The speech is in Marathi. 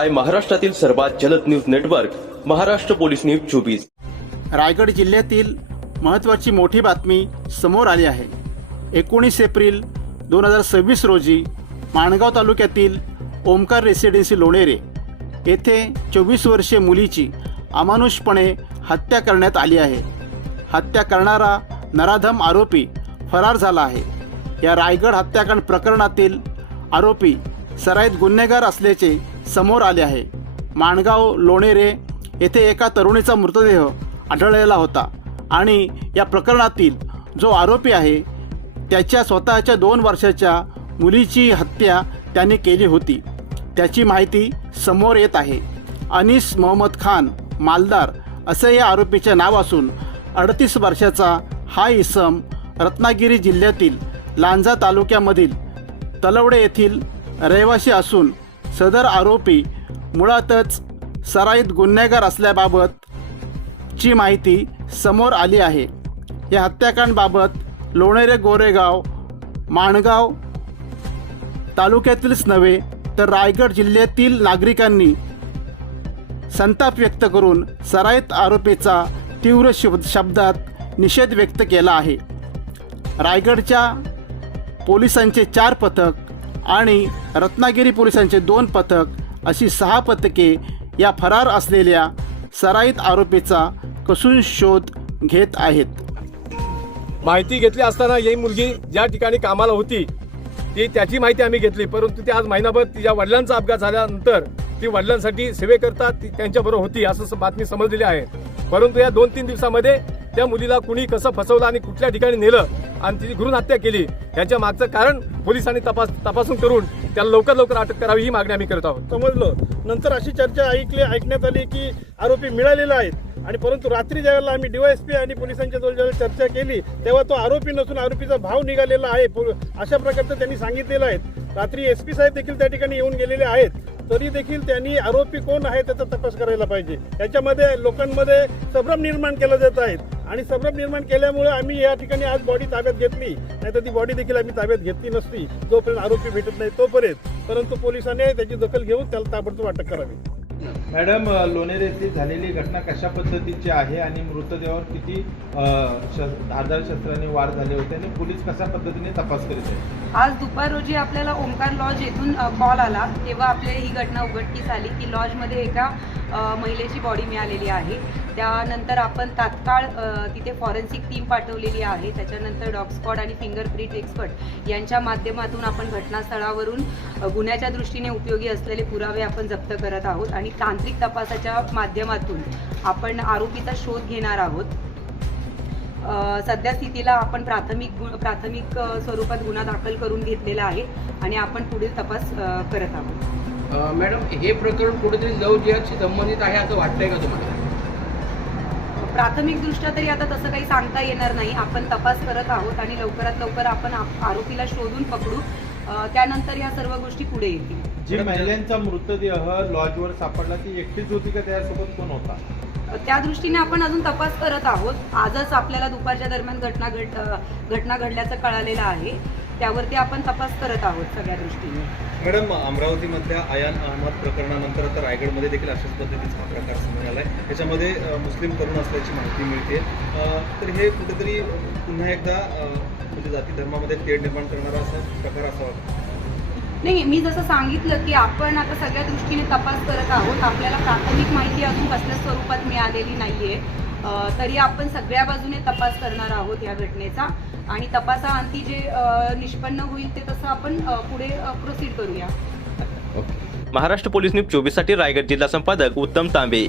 पाहताय महाराष्ट्रातील सर्वात जलद news network Maharashtra police news 24। Raigad जिल्ह्यातील महत्त्वाची मोठी बातमी समोर आली आहे। 19 एप्रिल 2026 रोजी माणगाव तालुक्यातील ओमकार रेसिडेन्सी लोणेरे येथे 24 वर्षीय मुलीची अमानुषपणे हत्या करण्यात आली आहे। हत्या करणारा नराधम आरोपी फरार झाला आहे। या रायगड हत्याकांड प्रकरणातील आरोपी सराईत गुन्हेगार असल्याचे समोर आले आहे। माणगाव लोणेरे येथे एका तरुणीचा मृतदेह आढळलेला होता आणि या प्रकरणातील जो आरोपी आहे त्याच्या स्वतःच्या 2 वर्षाच्या मुलीची हत्या त्याने केली होती। त्याची माहिती समोर येत आहे। अनीस मोहम्मद खान मालदार असे या आरोपीचे नाव असून 38 वर्षाचा हा इसम रत्नागिरी जिल्ह्यातील लांजा तालुक्यामधील तलवडे येथील रहिवासी असून सदर आरोपी मुळातच सराईत गुन्हेगार असल्याबाबतची माहिती समोर आली आहे। या हत्याकांडाबाबत लोणेरे गोरेगाव माणगाव तालुक्यातीलच नव्हे तर रायगड जिल्ह्यातील नागरिकांनी संताप व्यक्त करून सराईत आरोपीचा तीव्र शब्दात निषेध व्यक्त केला आहे। रायगडच्या पोलिसांचे 4 पथक आणि रत्नागिरी पोलिसांचे 2 पथक अशी 6 पथके या फरार असलेल्या सराईत आरोपीचा कसून शोध घेत आहेत। माहिती घेतली असताना ही मुलगी ज्या ठिकाणी कामाला होती त्याची माहिती आम्ही घेतली, परंतु ती आज महिनाभर तिच्या वडिलांचा अपघात झाल्यानंतर ती वडिलांसाठी सेवेकरता त्यांच्याबरोबर होती असं बातमी समजलेली आहे। परंतु या 2-3 दिवसामध्ये त्या मुलीला कुणी कसं फसवलं आणि कुठल्या ठिकाणी नेलं आणि तिची घृण हत्या केली याच्या मागचं कारण पोलिसांनी तपासून करून त्याला लवकर अटक करावी ही मागणी आम्ही करत आहोत। समजलं नंतर अशी चर्चा ऐकण्यात आली की आरोपी मिळालेला आहेत आणि परंतु रात्री ज्यावेळेला आम्ही DYSP आणि पोलिसांच्या ज्यावेळेला चर्चा केली तेव्हा तो आरोपी नसून आरोपीचा भाव निघालेला आहे अशा प्रकारचं त्यांनी सांगितलेलं आहे। रात्री SP साहेब देखील त्या ठिकाणी येऊन गेलेले आहेत, तरी देखील त्यांनी आरोपी कोण आहे त्याचा तपास करायला पाहिजे। याच्यामध्ये लोकांमध्ये संभ्रम निर्माण केला जात आहेत आणि संभ्रम निर्माण केल्यामुळे आम्ही या ठिकाणी आज बॉडी ताब्यात घेतली, नाही तर ती बॉडी देखील आम्ही ताब्यात घेतली नसती जोपर्यंत आरोपी भेटत नाही तोपर्यंत। परंतु पोलिसांनी त्याची दखल घेऊन त्याला ताबडतोब अटक करावी। मॅडम, लोणेरे येथे झालेली घटना कशा पद्धतीची आहे आणि मृतदेहावर किती धारदार शस्त्राने वार झाले होते आणि पोलीस कशा पद्धतीने तपास करीत आहे? आज दुपार रोजी आपल्याला ओमकार लॉज येथून कॉल आला, तेव्हा आपल्याला ही घटना उघडकीस आली की लॉजमध्ये एका महिलेची बॉडी मिळालेली आहे। त्यानंतर आपण तात्काळ तिथे फॉरेन्सिक टीम पाठवलेली आहे। त्याच्यानंतर डॉग स्क्वॉड आणि फिंगरप्रिंट एक्सपर्ट यांच्या माध्यमातून आपण घटनास्थळावरून गुन्ह्याच्या दृष्टीने उपयोगी असलेले पुरावे आपण जप्त करत आहोत आणि तांत्रिक तपासाच्या माध्यमातून आपण आरोपीचा शोध घेणार आहोत। सध्या स्थितीला आपण प्राथमिक स्वरूपात गुन्हा दाखल करून घेतलेला आहे आणि आपण पुढील तपास करत आहोत। मॅडम, हे प्रकरण कुठेतरी लव जिहादशी संबंधित आहे असं वाटतंय का तुम्हाला? प्राथमिक दृष्ट्या तरी आता तसं काही सांगता येणार नाही। आपण तपास करत आहोत आणि लवकरात लवकर आपण आरोपीला शोधून पकडू, त्यानंतर या सर्व गोष्टी पुढे येतील। जी महिलांचा मृतदेह लॉजवर सापडला ती एकटीच होती का त्यासोबत कोण होता? त्या दृष्टीने आपण अजून तपास करत आहोत। आजच आपल्याला दुपारच्या दरम्यान घटना घडल्याचं कळालेलं आहे, त्यावरती आपण तपास करत आहोत सगळ्या दृष्टीने। मॅडम, अमरावतीमधल्या आयान अहमद प्रकरणानंतर आता रायगडमध्ये देखील अशाच पद्धतीचा हा प्रकार समोर आला आहे। त्याच्यामध्ये मुस्लिम तरुण असल्याची माहिती मिळते, तर हे कुठेतरी पुन्हा एकदा म्हणजे जाती धर्मामध्ये तेढ निर्माण करणारा असा प्रकार असावा? नाही, मी जसं सांगितलं की आपण आता सगळ्या दृष्टीने तपास करत आहोत। आपल्याला प्राथमिक माहिती अजून कसल्या स्वरूपात मिळालेली नाहीये, तरी आपण सगळ्या बाजूने तपास करणार आहोत या घटनेचा आणि तपासाअंती जे निष्पन्न होईल ते तसं आपण पुढे प्रोसीड करूया। महाराष्ट्र पोलीस न्यूज 24 साठी रायगड जिल्हा संपादक उत्तम तांबे।